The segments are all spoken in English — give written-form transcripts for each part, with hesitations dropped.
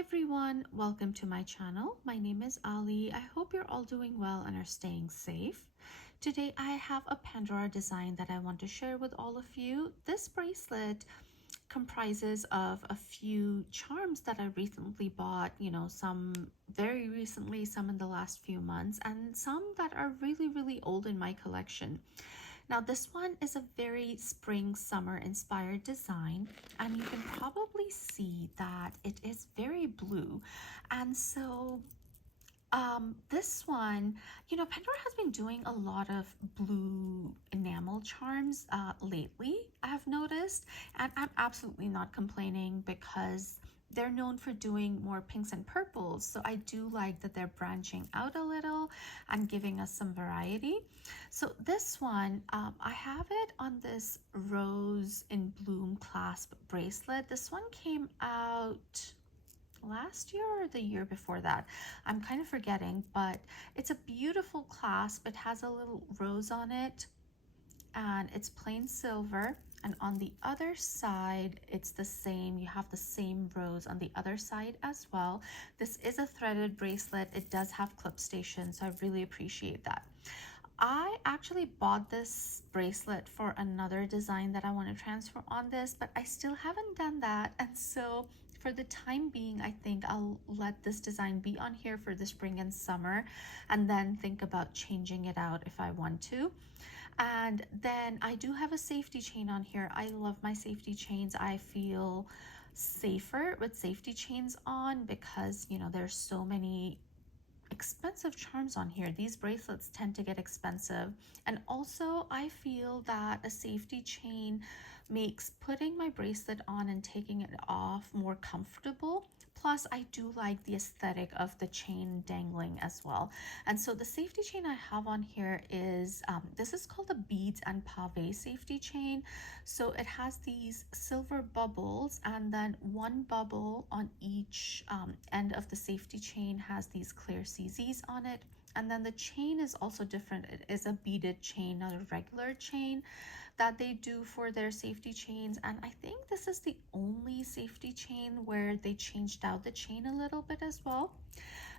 everyone, welcome to my channel. My name is Ali. I hope you're all doing well and are staying safe. Today I have a Pandora design that I want to share with all of you. This bracelet comprises of a few charms that I recently bought, some very recently, some in the last few months, and some that are really old in my collection. Now this one is a very spring summer inspired design, and you can probably see that it is very blue. And so this one, Pandora has been doing a lot of blue enamel charms lately, I've noticed, and I'm absolutely not complaining because they're known for doing more pinks and purples. So I do like that they're branching out a little and giving us some variety. So this one, I have it on this Rose in Bloom clasp bracelet. This one came out last year or the year before that. I'm kind of forgetting, but it's a beautiful clasp. It has a little rose on it and it's plain silver, and on the other side it's the same. You have the same rose on the other side as well. This is a threaded bracelet. It does have clip station, so I really appreciate that. I actually bought this bracelet for another design that I want to transfer on this, but I still haven't done that. And so for the time being, I think I'll let this design be on here for the spring and summer, and then think about changing it out if I want to. And then I do have a safety chain on here. I love my safety chains. I feel safer with safety chains on because, there's so many expensive charms on here. These bracelets tend to get expensive, and also I feel that a safety chain makes putting my bracelet on and taking it off more comfortable. Plus I do like the aesthetic of the chain dangling as well. And so the safety chain I have on here is this is called a beads and pave safety chain. So it has these silver bubbles, and then one bubble on each end of the safety chain has these clear CZs on it. And then the chain is also different. It is a beaded chain, not a regular chain that they do for their safety chains. And I think this is the only safety chain where they changed out the chain a little bit as well.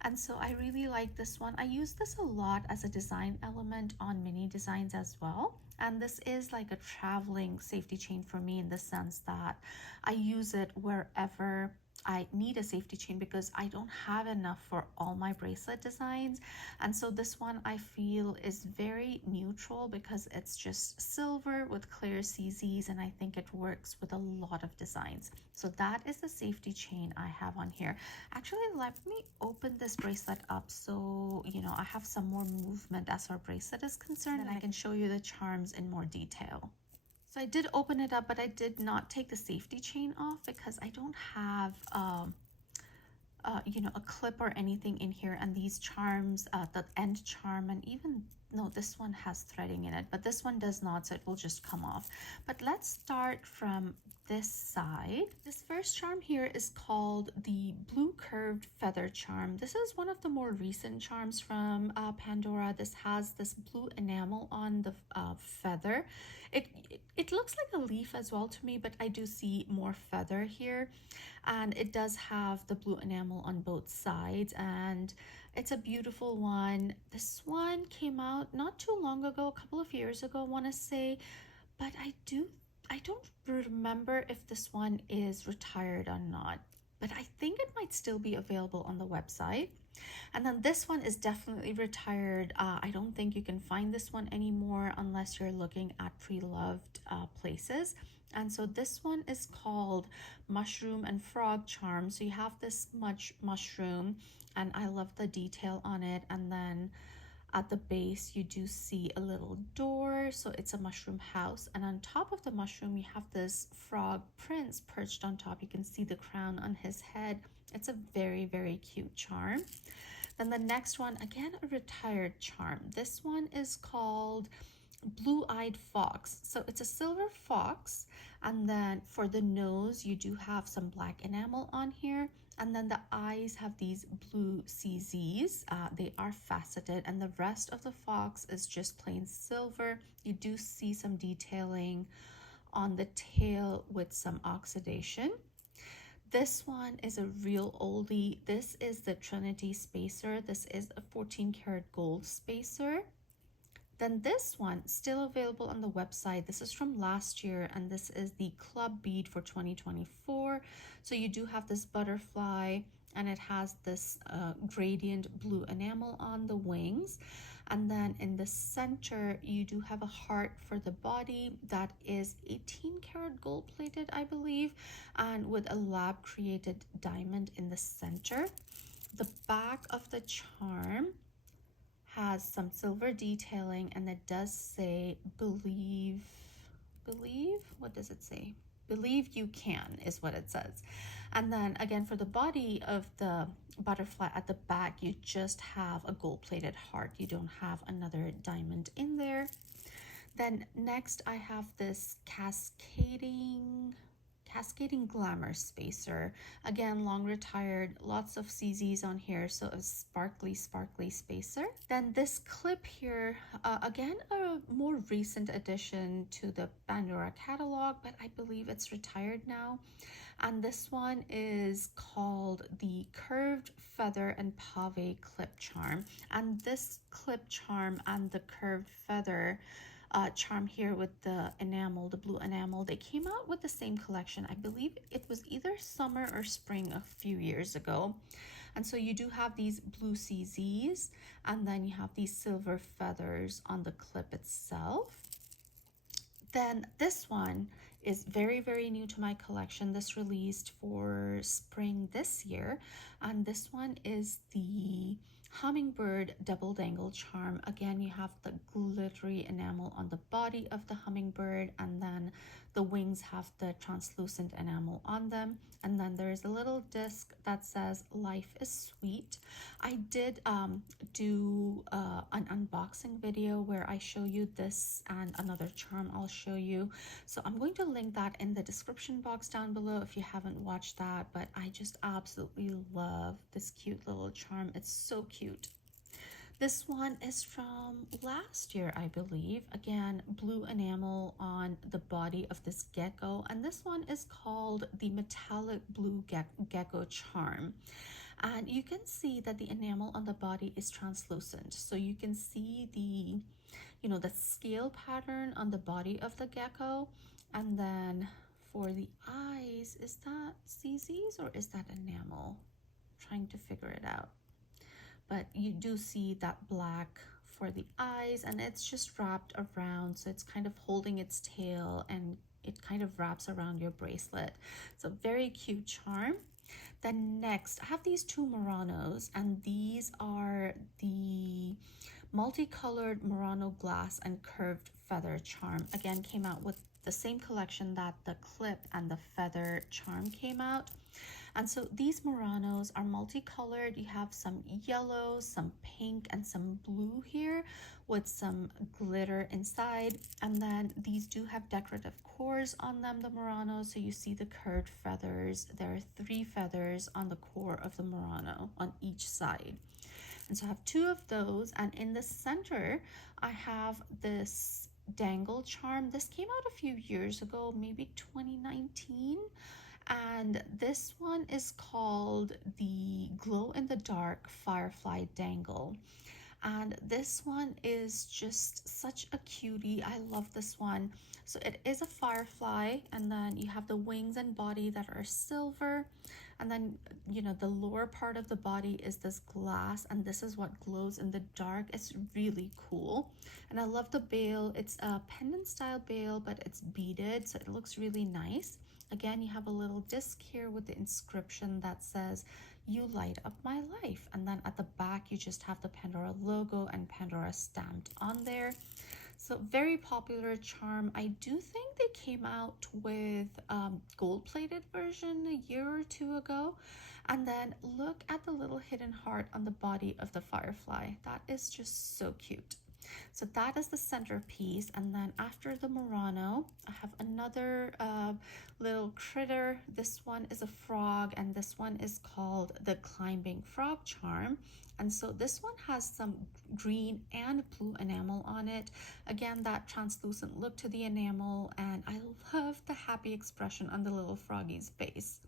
And so I really like this one. I use this a lot as a design element on mini designs as well. And this is like a traveling safety chain for me, in the sense that I use it wherever I need a safety chain because I don't have enough for all my bracelet designs. And so this one I feel is very neutral because it's just silver with clear CZs, and I think it works with a lot of designs. So that is the safety chain I have on here. Actually, let me open this bracelet up so I have some more movement as far as bracelet is concerned, and I can show you the charms in more detail. So I did open it up, but I did not take the safety chain off because I don't have a clip or anything in here. And these charms, the end charm, and even no, this one has threading in it, but this one does not, so it will just come off. But let's start from this side. This first charm here is called the Blue Curved Feather Charm. This is one of the more recent charms from Pandora. This has this blue enamel on the feather. It looks like a leaf as well to me, but I do see more feather here. And it does have the blue enamel on both sides, and it's a beautiful one. This one came out not too long ago, a couple of years ago, I want to say, but I don't remember if this one is retired or not, but I think it might still be available on the website. And then this one is definitely retired. I don't think you can find this one anymore unless you're looking at pre-loved places. And so this one is called Mushroom and Frog Charm. So you have this mushroom, and I love the detail on it. And then at the base you do see a little door, so it's a mushroom house, and on top of the mushroom you have this frog prince perched on top. You can see the crown on his head. It's a very cute charm. Then the next one, again a retired charm. This one is called Blue-Eyed Fox. So it's a silver fox, and then for the nose you do have some black enamel on here, and then the eyes have these blue CZs. They are faceted, and the rest of the fox is just plain silver. You do see some detailing on the tail with some oxidation. This one is a real oldie. This is the Trinity spacer. This is a 14 karat gold spacer. Then this one, still available on the website. This is from last year, and this is the club bead for 2024. So you do have this butterfly, and it has this gradient blue enamel on the wings. And then in the center, you do have a heart for the body that is 18 karat gold plated, I believe, and with a lab created diamond in the center. The back of the charm has some silver detailing, and it does say believe, what does it say? Believe you can is what it says. And then again, for the body of the butterfly at the back, you just have a gold plated heart. You don't have another diamond in there. Then next I have this cascading glamour spacer. Again, long retired, lots of CZs on here, so a sparkly spacer. Then this clip here, again, a more recent addition to the Pandora catalog, but I believe it's retired now. And this one is called the Curved Feather and Pave Clip Charm. And this clip charm and the curved feather charm here with the enamel, the blue enamel, they came out with the same collection. I believe it was either summer or spring a few years ago. And so you do have these blue CZs, and then you have these silver feathers on the clip itself. Then this one is very new to my collection. This released for spring this year, and this one is the hummingbird double dangle charm. Again, you have the glittery enamel on the body of the hummingbird, and then the wings have the translucent enamel on them. And then there's a little disc that says life is sweet. I did do an unboxing video where I show you this and another charm I'll show you. So I'm going to link that in the description box down below if you haven't watched that. But I just absolutely love this cute little charm. It's so cute. This one is from last year, I believe. Again, blue enamel on the body of this gecko. And this one is called the Metallic Blue Gecko Charm. And you can see that the enamel on the body is translucent. So you can see the, the scale pattern on the body of the gecko. And then for the eyes, is that CZs or is that enamel? I'm trying to figure it out. But you do see that black for the eyes, and it's just wrapped around, so it's kind of holding its tail and it kind of wraps around your bracelet. So very cute charm. Then next I have these two Muranos, and these are the multicolored Murano glass and curved feather charm. Again, came out with the same collection that the clip and the feather charm came out. And so these Muranos are multicolored. You have some yellow, some pink, and some blue here with some glitter inside. And then these do have decorative cores on them, the Muranos. So you see the curved feathers. There are 3 feathers on the core of the Murano on each side. And so I have 2 of those. And in the center, I have this dangle charm. This came out a few years ago, maybe 2019. And this one is called the Glow in the Dark Firefly Dangle. And this one is just such a cutie. I love this one. So it is a firefly, and then you have the wings and body that are silver. And then, the lower part of the body is this glass, and this is what glows in the dark. It's really cool. And I love the bail. It's a pendant style bail, but it's beaded, so it looks really nice. Again, you have a little disc here with the inscription that says, "You light up my life." And then at the back, you just have the Pandora logo and Pandora stamped on there. So very popular charm. I do think they came out with gold-plated version a year or 2 ago. And then look at the little hidden heart on the body of the firefly. That is just so cute. So that is the centerpiece. And then after the Murano, I have another little critter. This one is a frog, and this one is called the Climbing Frog Charm. And so this one has some green and blue enamel on it. Again, that translucent look to the enamel, and I love the happy expression on the little froggy's face.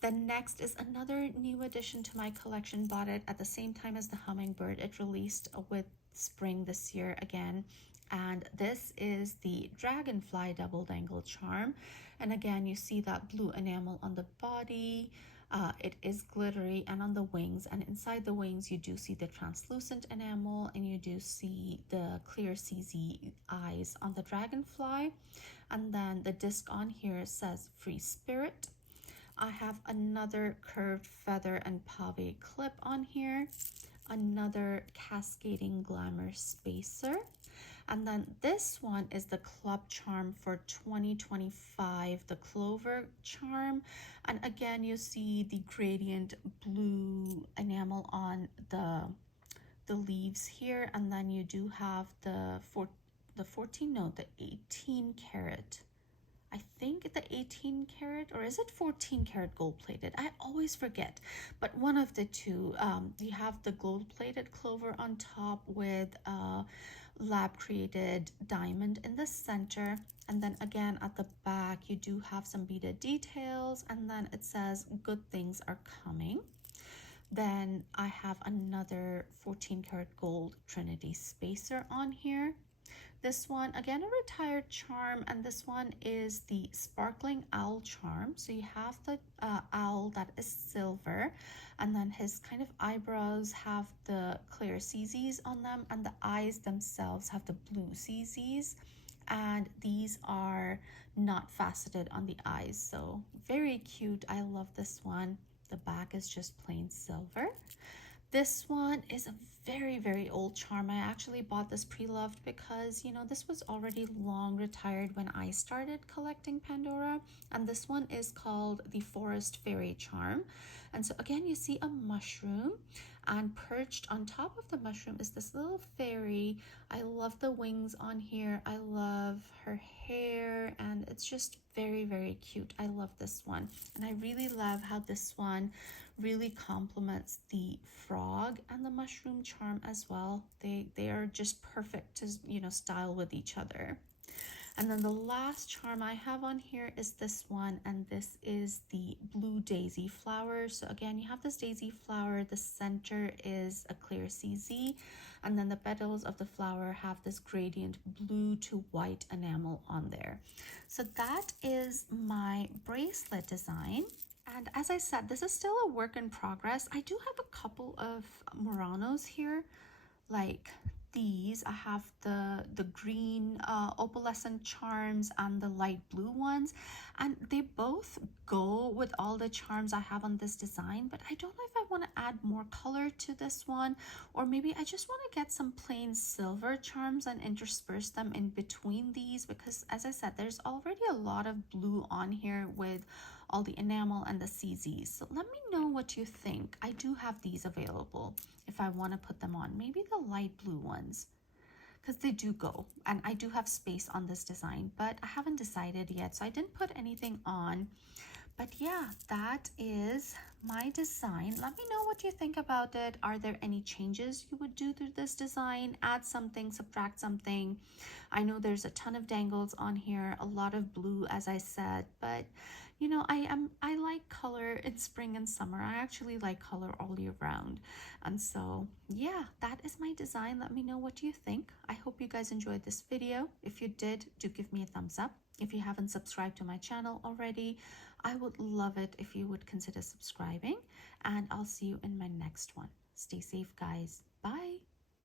Then next is another new addition to my collection. Bought it at the same time as the hummingbird. It released with spring this year again. And this is the dragonfly double dangle charm. And again, you see that blue enamel on the body. It is glittery, and on the wings, and inside the wings you do see the translucent enamel, and you do see the clear CZ eyes on the dragonfly. And then the disc on here says free spirit. I have another curved feather and pave clip on here, another cascading glamour spacer, and then this one is the club charm for 2025, the clover charm. And again, you see the gradient blue enamel on the leaves here, and then you do have the 18 karat. I think the 18 karat, or is it 14 karat gold plated? I always forget, but one of the two. You have the gold plated clover on top with lab created diamond in the center, and then again at the back you do have some beaded details, and then it says good things are coming. Then I have another 14 karat gold Trinity spacer on here. This one, again, a retired charm, and this one is the sparkling owl charm. So you have the owl that is silver, and then his kind of eyebrows have the clear CZs on them, and the eyes themselves have the blue CZs, and these are not faceted on the eyes. So very cute. I love this one. The back is just plain silver. This one is a very old charm. I actually bought this pre-loved because, you know, this was already long retired when I started collecting Pandora. And this one is called the Forest Fairy charm. And so again, you see a mushroom, and perched on top of the mushroom is this little fairy. I love the wings on here. I love her hair, and it's just very cute. I love this one. And I really love how this one really complements the frog and the mushroom charm as well. They are just perfect to, you know, style with each other. And then the last charm I have on here is this one, and this is the blue daisy flower. So again, you have this daisy flower, the center is a clear CZ, and then the petals of the flower have this gradient blue to white enamel on there. So that is my bracelet design. And as I said, this is still a work in progress. I do have a couple of Muranos here, like these. I have the green opalescent charms and the light blue ones, and they both go with all the charms I have on this design, but I don't know if I want to add more color to this one, or maybe I just want to get some plain silver charms and intersperse them in between these, because as I said, there's already a lot of blue on here with all the enamel and the CZs. So let me know what you think. I do have these available if I want to put them on, maybe the light blue ones, because they do go, and I do have space on this design, but I haven't decided yet, so I didn't put anything on. But yeah, that is my design. Let me know what you think about it. Are there any changes you would do to this design? Add something, subtract something. I know there's a ton of dangles on here, a lot of blue, as I said, but you know, I like color in spring and summer. I actually like color all year round. And so yeah, that is my design. Let me know what you think. I hope you guys enjoyed this video. If you did, do give me a thumbs up. If you haven't subscribed to my channel already, I would love it if you would consider subscribing, and I'll see you in my next one. Stay safe, guys. Bye.